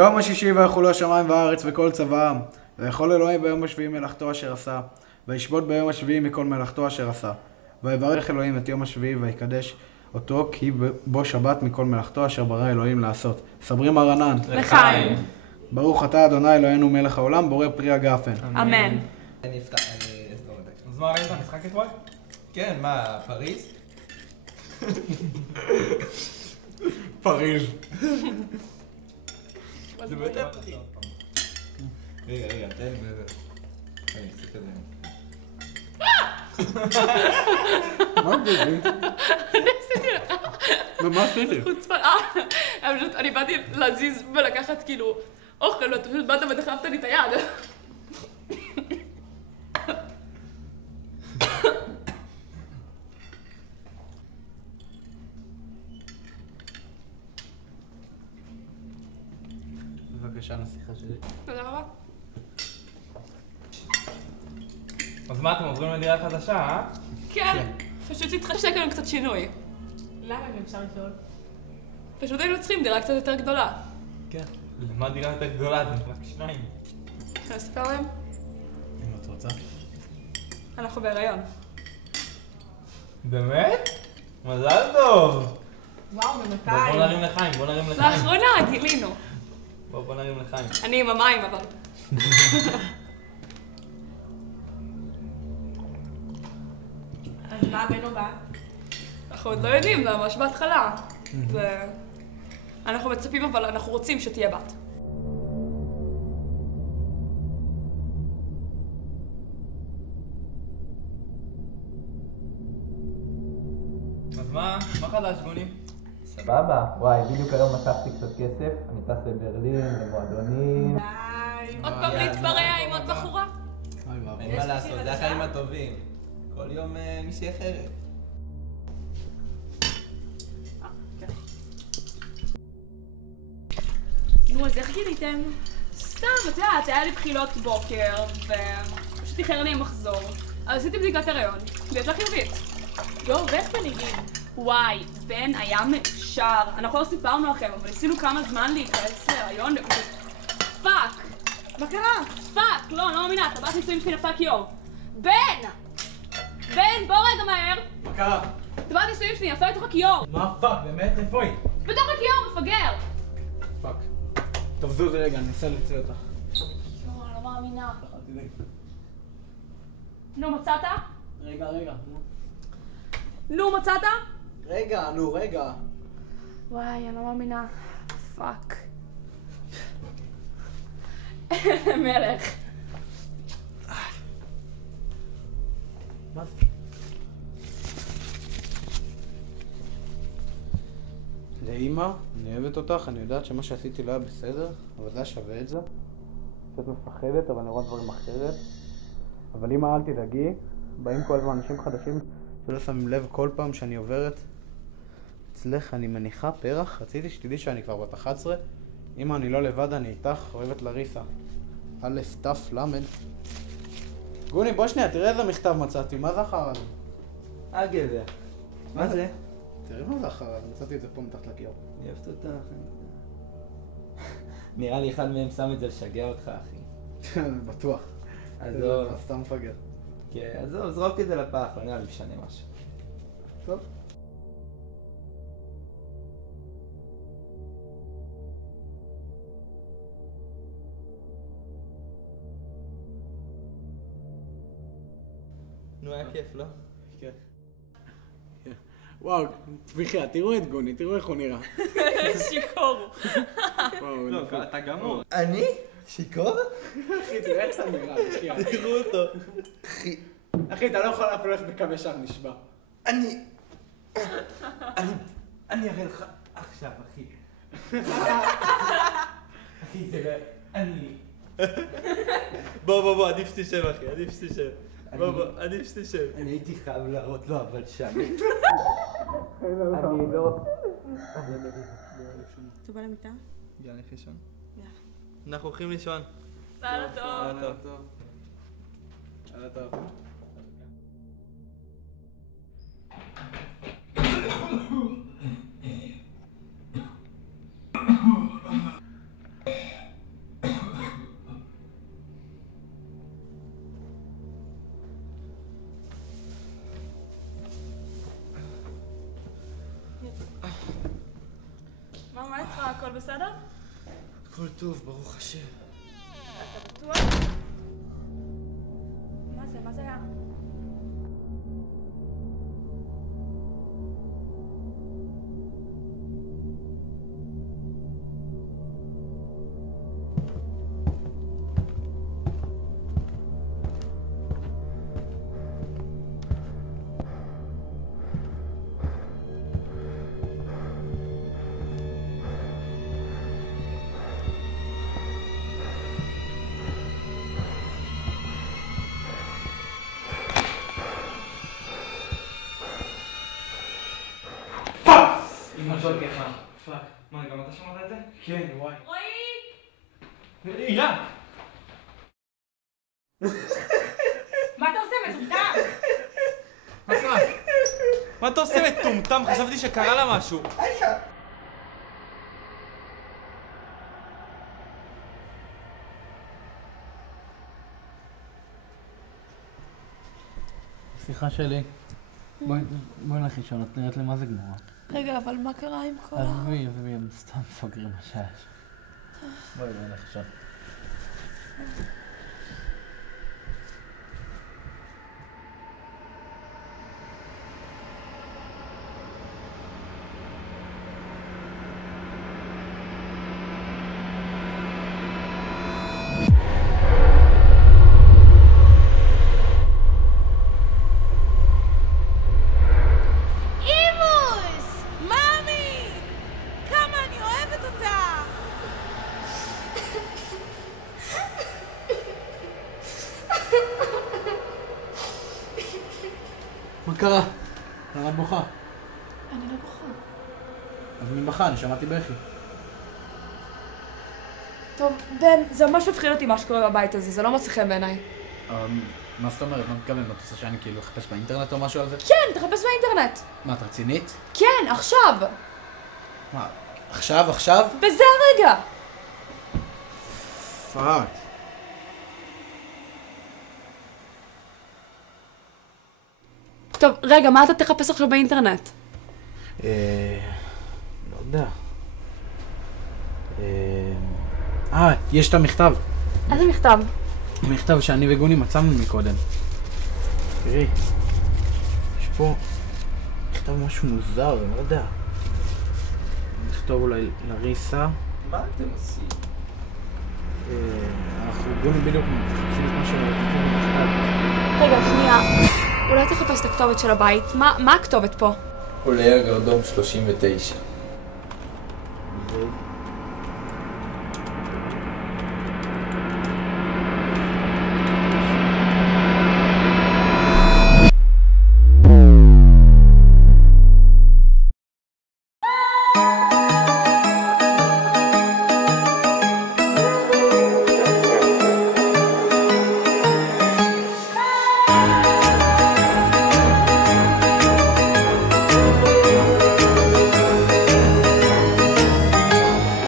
יום השישי ויחולו השמיים והארץ וכל צבאם, ויכול אלוהים ביום השביעי מלאכתו אשר עשה, וישבות ביום השביעי מכל מלאכתו אשר עשה. ויברך אלוהים את יום השביעי ויקדש אותו, כי בו שבת מכל מלאכתו אשר ברא אלוהים לעשות. סברים הרנן. לחיים. ברוך אתה אדוני אלוהינו מלך העולם, בורא פרי הגפן. אמן. אני אפתח, אני אסגור את זה. אז מה ראית? משחק אתמול? כן, מה, פריז? פריז. זה באמת היה פריז. רגע, תן לי בזה. אני אעשה כזה. מה זה? אני עשיתי לך. מה עשיתי? חוצפה. פשוט אני באתי להזיז ולקחת כאילו אוכל, ואתה פשוט באת ודחפת לי את היד. בבקשה, נסיכה שלי. תודה רבה. אז מה, אתם עוברים לדירה חדשה, אה? כן, פשוט התחשק לנו קצת שינוי. למה אם אפשר לשאול? פשוט היינו צריכים דירה קצת יותר גדולה. כן. למה דירה יותר גדולה? אתם רק שניים. אפשר לספר להם? אם את רוצה. אנחנו בהיריון. באמת? מזל טוב! וואו, ממתי? בוא נרים לחיים, בוא נרים לחיים. לאחרונה גילינו. בוא נרים לחיים. אני עם המים אבל. אז מה בן או בת? אנחנו עוד לא יודעים, זה ממש בהתחלה. אנחנו מצפים אבל אנחנו רוצים שתהיה בת. אז מה חדש, גוני? סבבה. וואי, בדיוק היום אספתי קצת כסף. אני טס לברלין, למועדונים. די. עוד פעם להתפרע עם עוד בחורה? אין מה לעשות, זה החיים הטובים. כל יום מישהי אחרת. נו, אז איך גיליתם? סתם, את יודעת, היה לי בחילות בוקר, ופשוט איחר לי מחזור. אז עשיתי בדיקת הריון, ויצאה חיובית. יואו, ואיך בן הגיב? וואי, בן היה מאושר. אנחנו לא סיפרנו לכם, אבל ניסינו כמה זמן להיכנס להריון, ופשוט פאק! מה קרה? פאק! לא, אני לא מאמינה, טבעת נישואים שלי נפלה כיור. בן! בן, בוא רגע מהר! מה קרה? טבעת נישואים שלי נפלה לתוך הכיור! מה פאק? באמת? איפה היא? בתוך הכיור, מפגר! פאק. טוב, זוזי רגע, אני אנסה להוציא אותה. יואו, אני לא מאמינה. אל תדאגי. נו, מצאת? רגע. נו, מצאת? רגע. וואי, אני לא מאמינה. פאק. מלך. מה זה? לאמא, אני אוהבת אותך, אני יודעת שמה שעשיתי לא היה בסדר, אבל זה היה שווה את זה. קצת מפחדת, אבל אני רואה דברים אחרת. אבל אמא, אל תדאגי, באים כל הזמן אנשים חדשים שלא שמים לב כל פעם שאני עוברת. אצלך אני מניחה פרח, רציתי שתדעי שאני כבר בת 11. אמא, אני לא לבד, אני איתך, אוהבת לריסה. א' ת' למד. גוני, בוא שנייה, תראה איזה מכתב מצאתי, מה זה החרא הזה? גבר. מה זה? תראה מה זה החרא הזה, מצאתי את זה פה מתחת לכיור. אני אוהבת אותך. נראה לי אחד מהם שם את זה לשגע אותך, אחי. בטוח. עזוב. סתם מפגר. כן, עזוב, זרוק את זה לפח, לא נראה לי משנה משהו. טוב. נו, היה כיף, לא? כן. וואו, תביחיה, תראו את גוני, תראו איך הוא נראה. שיקור. וואו, לא, אתה גמור. אני? שיכור? אחי, תראה איך אתה נראה, תחייה. תראו אותו. אחי, אחי, אתה לא יכול אפילו ללכת בקו ישר, נשבע. אני אראה לך עכשיו, אחי. אחי, זה לא... אני... בוא, עדיף שתשב, אחי, עדיף שתשב. עדיף שתשב. אני הייתי חייב להראות לו, אבל שם. אני לא... אתה בא למיטה? יאללה, איך לישון? יאללה. אנחנו הולכים לישון. לילה טוב. לילה טוב. איתך הכל בסדר? הכל טוב, ברוך השם. אתה בטוח? מה זה? מה זה היה? פאק. מה, גם אתה שמעת את זה? כן, וואי. רועי! הילה! מה אתה עושה, מטומטם? מה אתה עושה מטומטם? חשבתי שקרה לה משהו. שיחה שלי. בואי נלך לישון, את נראית לי מה זה גמורה. רגע, אבל מה קרה עם כל עזבי, הם סתם סוגרים מה שיש. בואי נלך לישון. מה קרה? למה את בוכה? אני לא בוכה. אז מי בכה? אני שמעתי בכי. טוב, בן, זה ממש מפחיד אותי מה שקורה בבית הזה, זה לא מצא חן בעיניי. מה זאת אומרת? מה מתכוון? מה אתה עושה שאני כאילו אחפש באינטרנט או משהו על זה? כן, תחפש באינטרנט. מה, את רצינית? כן, עכשיו. מה, עכשיו? בזה הרגע. פאק. טוב, רגע, מה אתה תחפש עכשיו באינטרנט? לא יודע. יש את המכתב. איזה מכתב? המכתב שאני וגוני מצאנו מקודם. תראי. יש פה מכתב משהו מוזר, אני לא יודע. נכתוב אולי לריסה. מה אתם עושים? אנחנו גוני בדיוק מחפשים את מה שכתוב במכתב. רגע, שנייה. אולי תחפש את הכתובת של הבית. מה הכתובת פה? עולי הגרדום 39.